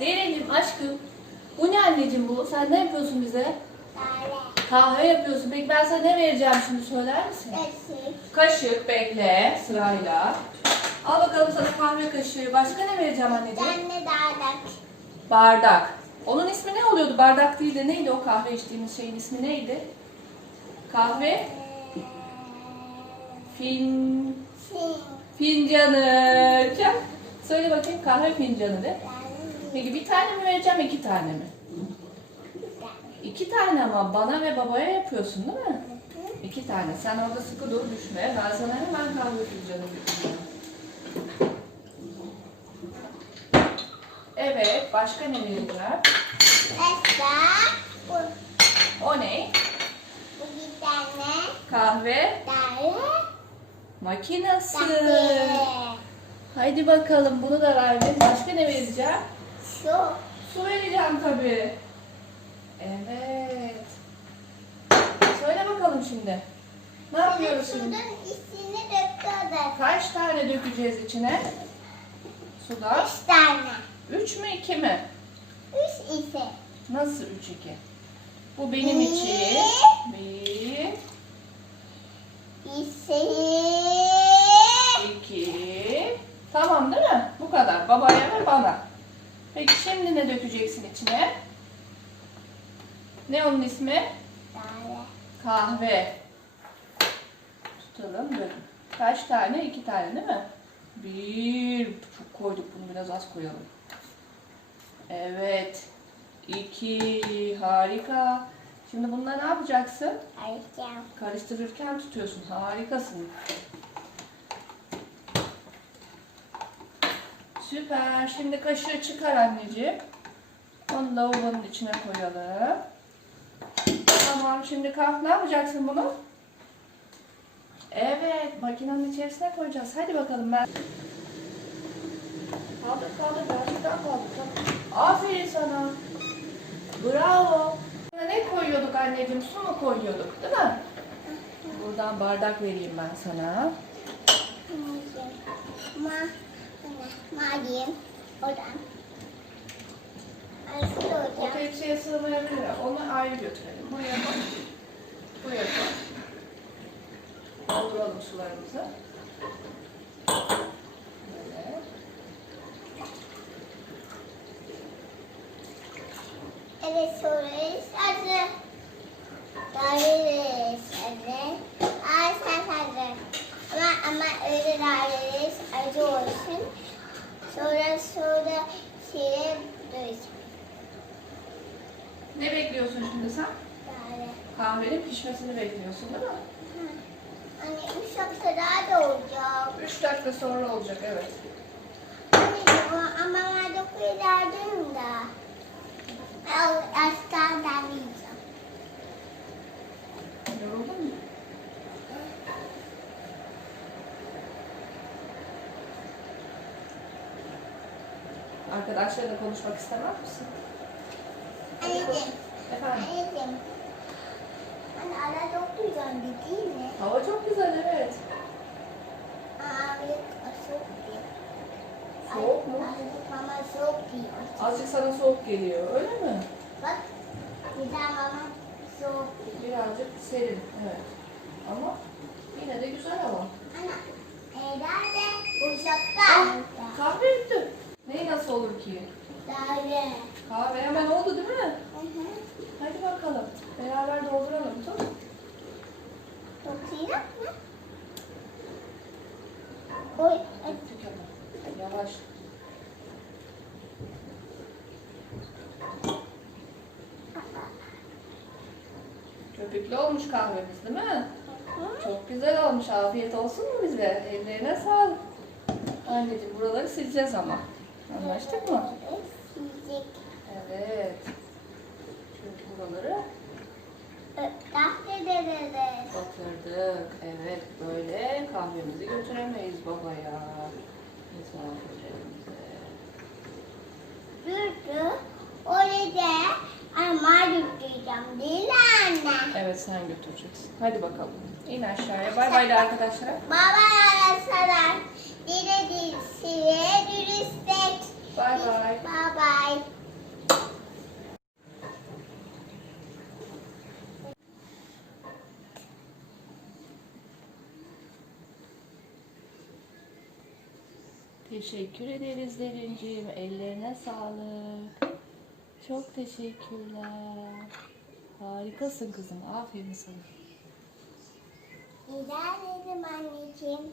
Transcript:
Derencim aşkım. Bu ne anneciğim bu? Sen ne yapıyorsun bize? Kahve yapıyorsun. Peki ben sana ne vereceğim şimdi söyler misin? Kaşık bekle sırayla. Al bakalım sana kahve kaşığı. Başka ne vereceğim anneciğim? Bardak. Onun ismi ne oluyordu? Bardak değil de neydi o kahve içtiğimiz şeyin ismi neydi? Kahve fin fincanı. Çak. Söyle bakayım kahve fincanı de. Peki bir tane mi vereceğim iki tane mi? İki tane ama bana ve babaya yapıyorsun değil mi? İki tane. Sen orada sıkı dur düşme. Ben sana hemen kahve getireceğim. Evet. Başka ne vereceğim? O ne? Kahve makinesi. Haydi bakalım bunu da ver. bir. Başka ne vereceğim? Su vereceğim tabii. Evet. Söyle bakalım şimdi. Ne yapıyoruz şimdi? Kaç tane dökeceğiz içine? Sudan. Üç tane. Üç mü iki mi? Üç ise. Nasıl üç iki? Bu benim için. Bir, İse. iki. Tamam değil mi? Bu kadar. Babaya ve bana. Peki şimdi ne dökeceksin içine? Ne onun ismi? Tane. Kahve. Tutalım dök. Kaç tane? İki tane değil mi? Bir. Çok koyduk bunu biraz az koyalım. Evet. İki. Harika. Şimdi bunları ne yapacaksın? Arayacağım. Karıştırırken tutuyorsun. Harikasın. Süper. Şimdi kaşığı çıkar anneciğim. Onu lavabonun içine koyalım. Tamam. Şimdi kalk. Ne yapacaksın bunu? Evet. Makinenin içerisine koyacağız. Hadi bakalım ben. Kaldır kaldır. Daha kaldır. Aferin sana. Bravo. Ne koyuyorduk anneciğim? Su mu koyuyorduk değil mi? Buradan bardak vereyim ben sana. Ma. Ma diyeyim. Oradan. O tepsiye sığmayabilir. Onu ayrı götürelim. Buraya koy. Buraya koy. Dolduralım sularımızı. Böyle. Evet soruyu hazır. Dairesi hazır. Ağaçlar hazır. Ama ama öyle dairesi acı olsun. Sonra sonra şeye duysun. Ne bekliyorsun şimdi sen? Daire. Kahvenin pişmesini bekliyorsun değil mi? Anne üç dakika daha da olacak. 3 dakika sonra olacak evet. O- ama ben dokuyu derdim da. Aslan demeyeceğim. Yoruldun mu? Arkadaşlarla konuşmak istemez misin? Anneciğim. Efendim? Anneciğim. Anne ara dokuyacağım değil mi? Hava çok güzel evet. Aa, bir soğuk diyor. Soğuk mu? Ay, Mama soğuk diyor. Azıcık sana soğuk geliyor öyle mi? Bak bir daha mama soğuk diyor. Birazcık serin evet. Ama yine de güzel hava. Ana herhalde uzakta. Kahve bitti. Neyi nasıl olur ki? Daire. Kahve hemen oldu değil mi? Hı hı. Hadi bakalım. Beraber dolduralım. Tut. Dokuyacak mı? Oy. hemen. Yavaş. Köpüklü olmuş kahvemiz değil mi? hı. Çok güzel olmuş. Afiyet olsun mu bize? Ellerine sağlık. Anneciğim buraları sileceğiz ama. Anlaştık mı? Silecek. Evet. Şimdi buraları Kahve dedede. batırdık. Evet böyle kahvemizi götüremeyiz babaya. Misafirlerimize. Durdu. Orada ama durduracağım değil anne? Evet sen götüreceksin. Hadi bakalım. İn aşağıya. Bay bay de arkadaşlar. Baba arasalar. Dilediği dürüstlük. Bay Teşekkür ederiz Derincim. Ellerine sağlık. Çok teşekkürler. Harikasın kızım. Aferin sana. Rica ederim anneciğim.